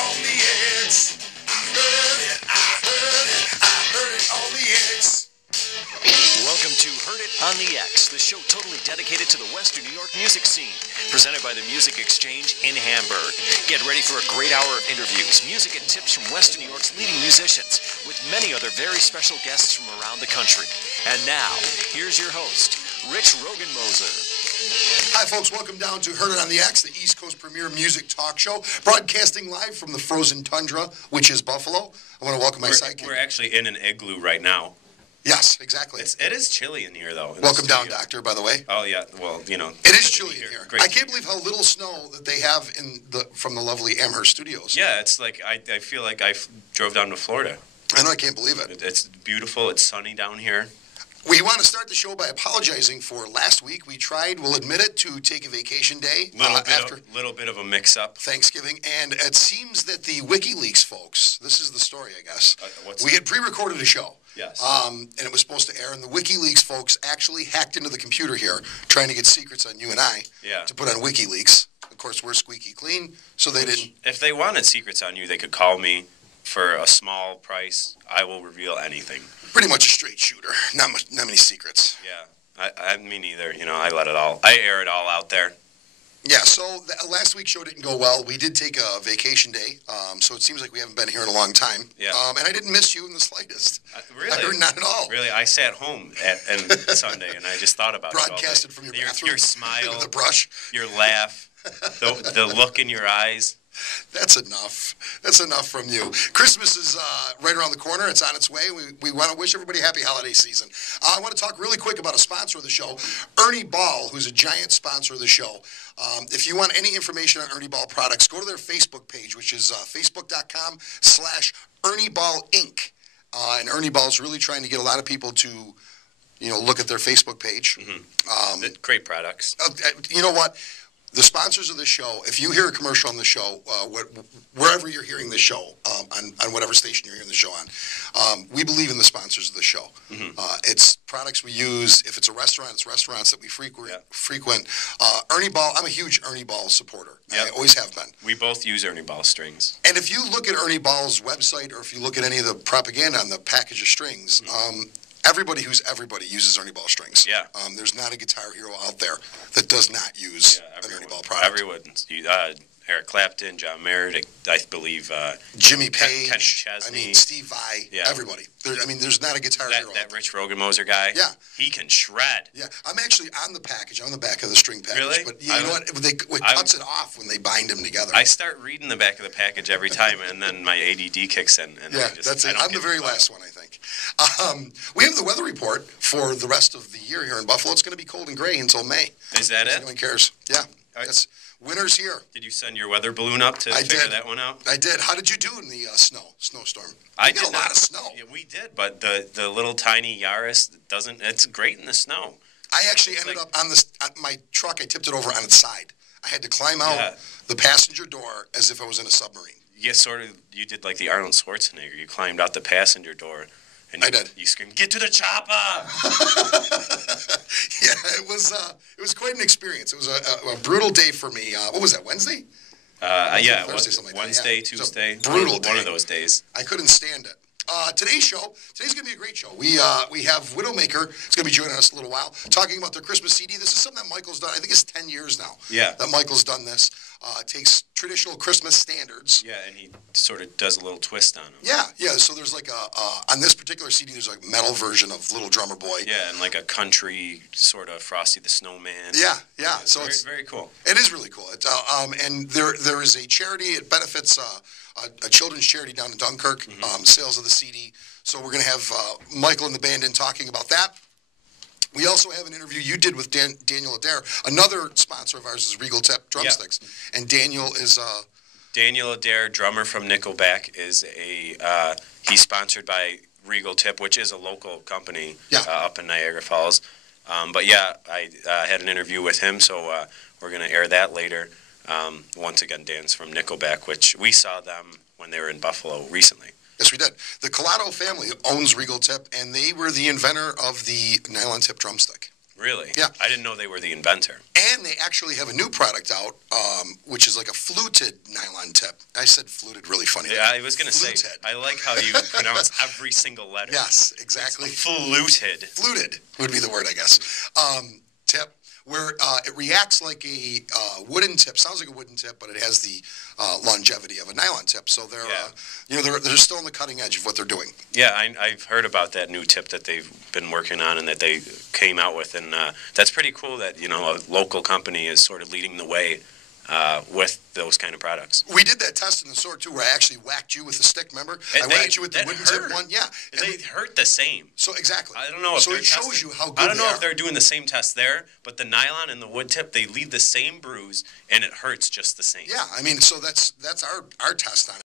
on the X. Heard it, I heard it on the X. Welcome to Heard It on the X, the show totally dedicated to the Western New York music scene, presented by the Music Exchange in Hamburg. Get ready for a great hour of interviews, music and tips from Western New York's leading musicians, with many other very special guests from around the country. And now, here's your host, Rich Rogan-Moser. Hi, folks. Welcome down to Heard It on the X, the East Coast premier music talk show, broadcasting live from the frozen tundra, which is Buffalo. I want to welcome my sidekick. We're actually in an igloo right now. Yes, exactly. It is chilly in here, though. Welcome down, Doctor, by the way. Oh, yeah. Well, you know. It is chilly in here. Great I can't believe how little snow that they have from the lovely Amherst studios. Yeah, it's like I feel like I drove down to Florida. I know, I can't believe it. It's beautiful. It's sunny down here. We want to start the show by apologizing for last week. We tried, we'll admit it, to take a vacation day after little bit of a mix-up. Thanksgiving, and it seems that the WikiLeaks folks, this is the story, I guess. We had pre-recorded a show. Yes. And it was supposed to air, and the WikiLeaks folks actually hacked into the computer here, trying to get secrets on you and I to put on WikiLeaks. Of course, we're squeaky clean, so they didn't. If they wanted secrets on you, they could call me for a small price. I will reveal anything. Pretty much a straight shooter. Not many secrets. Yeah. I me neither. You know, I air it all out there. Yeah, so last week's show didn't go well. We did take a vacation day, so it seems like we haven't been here in a long time. Yeah. And I didn't miss you in the slightest. Really? Not at all. Really, I sat home and Sunday, and I just thought about Broadcasted from your bathroom. Your smile. With a brush. Your laugh. the look in your eyes. That's enough. That's enough from you. Christmas is right around the corner. It's on its way. We want to wish everybody a happy holiday season. I want to talk really quick about a sponsor of the show, Ernie Ball, who's a giant sponsor of the show. If you want any information on Ernie Ball products, go to their Facebook page, which is facebook.com/Ernie Ball Inc. And Ernie Ball's really trying to get a lot of people to, look at their Facebook page. Mm-hmm. Great products. You know what? The sponsors of the show, if you hear a commercial on the show, wherever you're hearing the show, on whatever station you're hearing the show on, we believe in the sponsors of the show. Mm-hmm. It's products we use. If it's a restaurant, it's restaurants that we frequent. Ernie Ball, I'm a huge Ernie Ball supporter. Yep. I always have been. We both use Ernie Ball strings. And if you look at Ernie Ball's website, or if you look at any of the propaganda on the package of strings, everybody uses Ernie Ball strings. Yeah. There's not a guitar hero out there that does not use an Ernie Ball product. Everyone. Eric Clapton, John Mayer, I believe. Jimmy Page. Kenny Chesney. Steve Vai. Yeah. Everybody. There's not a guitar hero. That Rich Rogan-Moser guy. Yeah. He can shred. Yeah. I'm actually on the package, on the back of the string package. Really? But you know what? It cuts it off when they bind them together. I start reading the back of the package every time, and then my ADD kicks in. And that's it. I'm the very last one, I think. We have the weather report for the rest of the year here in Buffalo. It's going to be cold and gray until May. Is that it? No one cares. Yeah. Winter's here. Did you send your weather balloon up to figure that one out? I did. How did you do in the snowstorm? I got a lot of snow. Yeah, we did, but the little tiny Yaris doesn't. It's great in the snow. I actually ended up on my truck. I tipped it over on its side. I had to climb out the passenger door as if I was in a submarine. Yeah, sort of. You did like the Arnold Schwarzenegger. You climbed out the passenger door. And I did. You screamed, "Get to the chopper!" Yeah, it was quite an experience. It was a brutal day for me. What was that, Wednesday? Thursday, something like Wednesday, that. Tuesday. Brutal day. One of those days. I couldn't stand it. Today's going to be a great show. We have Widowmaker. It's going to be joining us in a little while, talking about their Christmas CD. This is something that Michael's done. I think it's 10 years now. Yeah. That Michael's done this. Takes traditional Christmas standards. Yeah, and he sort of does a little twist on them. Yeah. So there's like on this particular CD, there's like a metal version of Little Drummer Boy. Yeah, and like a country sort of Frosty the Snowman. Yeah. So it's very cool. It is really cool. And there is a charity. It benefits a children's charity down in Dunkirk. Sales of the CD. So we're going to have Michael and the band in talking about that. We also have an interview you did with Daniel Adair. Another sponsor of ours is Regal Drumsticks. Yeah. And Daniel is... Daniel Adair, drummer from Nickelback, is he's sponsored by Regal Tip, which is a local company up in Niagara Falls. I had an interview with him, so we're going to air that later. Once again, Dan's from Nickelback, which we saw them when they were in Buffalo recently. Yes, we did. The Collado family owns Regal Tip, and they were the inventor of the nylon tip drumstick. Really? Yeah. I didn't know they were the inventor. And they actually have a new product out, which is like a fluted nylon tip. I said fluted really funny. Yeah, I was going to say, I like how you pronounce every single letter. Yes, exactly. It's fluted. Fluted would be the word, I guess. Tip, where it reacts like a wooden tip. Sounds like a wooden tip, but it has the longevity of a nylon tip. So they're still on the cutting edge of what they're doing. Yeah, I've heard about that new tip that they've been working on and that they came out with, and that's pretty cool that a local company is sort of leading the way with those kind of products. We did that test in the store too, where I actually whacked you with a stick. Remember, I whacked you with the wooden tip one. Yeah, and they hurt the same. So exactly. I don't know. If so it shows you how good. I don't know they if they're doing the same test there, but the nylon and the wood tip, they leave the same bruise, and it hurts just the same. Yeah, I mean, so that's our test on